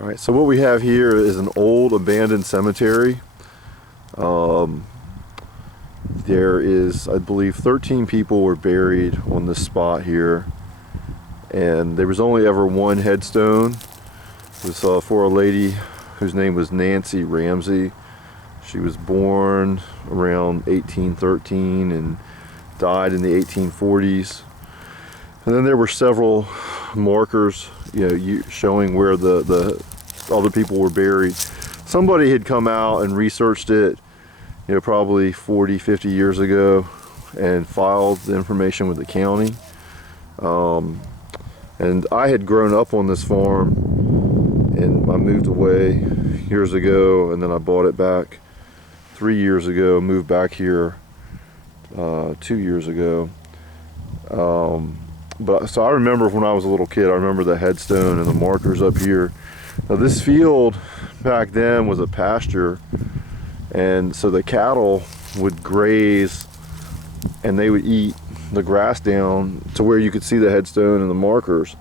All right, so what we have here is an old abandoned cemetery. There is, I believe, 13 people were buried on this spot here, and there was only ever one headstone. It was for a lady whose name was Nancy Ramsey. She was born around 1813 and died in the 1840s. And then there were several markers, showing where the other people were buried. Somebody had come out and researched it, probably 40, 50 years ago, and filed the information with the county. And I had grown up on this farm, and I moved away years ago, and then I bought it back 3 years ago, moved back here 2 years ago. So I remember when I was a little kid, I remember the headstone and the markers up here. Now this field back then was a pasture, and so the cattle would graze and they would eat the grass down to where you could see the headstone and the markers.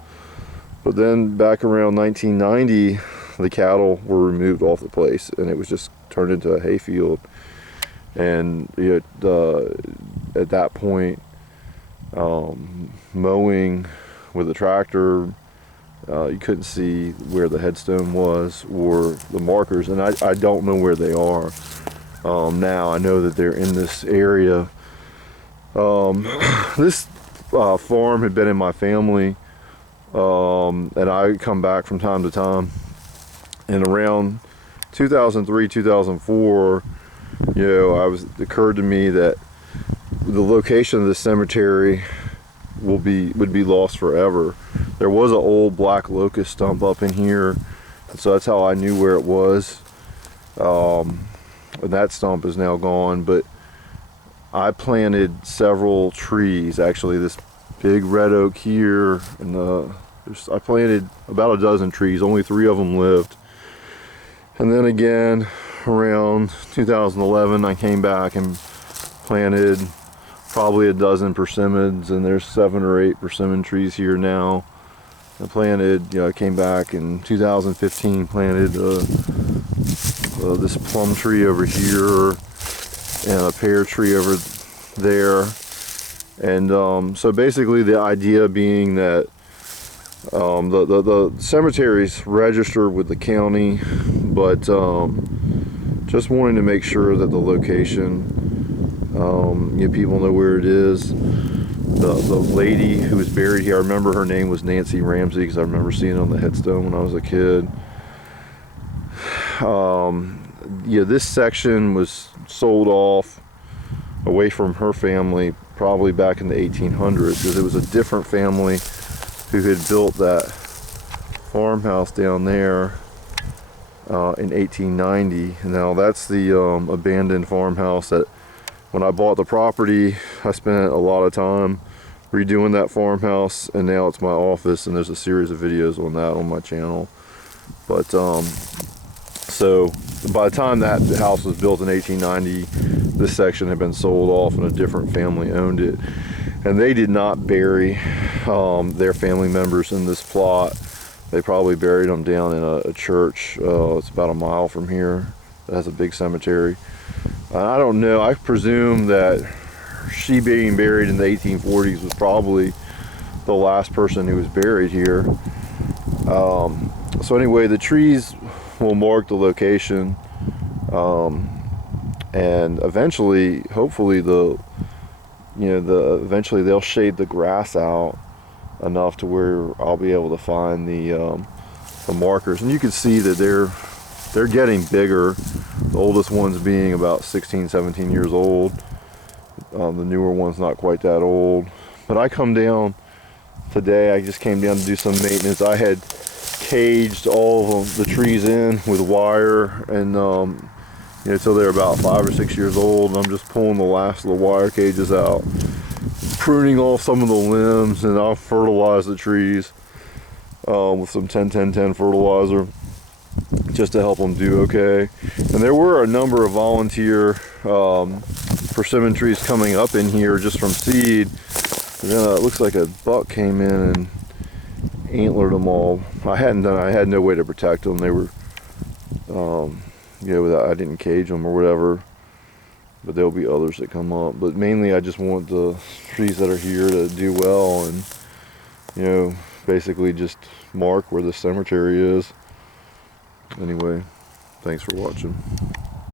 But then back around 1990, the cattle were removed off the place and it was just turned into a hayfield. And at that point, mowing with a tractor, you couldn't see where the headstone was or the markers, and I don't know where they are. Now I know that they're in this area. This farm had been in my family, and I come back from time to time. And around 2003, 2004, it occurred to me that the location of the cemetery would be lost forever. There was an old black locust stump up in here, so that's how I knew where it was. And that stump is now gone, but I planted several trees. Actually, this big red oak here, and I planted about a dozen trees. Only 3 of them lived. And then again, around 2011, I came back and planted probably a dozen persimmons, and there's 7 or 8 persimmon trees here now. I planted, I came back in 2015, planted this plum tree over here and a pear tree over there. And so basically the idea being that the cemetery's registered with the county, but just wanting to make sure that the location, people know where it is. The lady who was buried here, I remember her name was Nancy Ramsey because I remember seeing it on the headstone when I was a kid. This section was sold off away from her family probably back in the 1800s, because it was a different family who had built that farmhouse down there in 1890. And now that's the abandoned farmhouse that when I bought the property, I spent a lot of time redoing that farmhouse, and now it's my office, and there's a series of videos on that on my channel. But so by the time that house was built in 1890, this section had been sold off and a different family owned it. And they did not bury their family members in this plot. They probably buried them down in a church. It's about a mile from here. It has a big cemetery. I don't know, I presume that she being buried in the 1840s was probably the last person who was buried here. So anyway, the trees will mark the location, and eventually, hopefully eventually they'll shade the grass out enough to where I'll be able to find the markers. And you can see that they're getting bigger, the oldest ones being about 16, 17 years old. The newer one's not quite that old. But I come down today, I just came down to do some maintenance. I had caged all of the trees in with wire, and till they're about 5 or 6 years old, and I'm just pulling the last of the wire cages out, pruning off some of the limbs, and I'll fertilize the trees with some 10-10-10 fertilizer just to help them do okay. And there were a number of volunteer persimmon trees coming up in here just from seed. It looks like a buck came in and antlered them all. I had no way to protect them. They were, I didn't cage them or whatever. But there'll be others that come up. But mainly I just want the trees that are here to do well, and basically just mark where the cemetery is. Anyway, thanks for watching.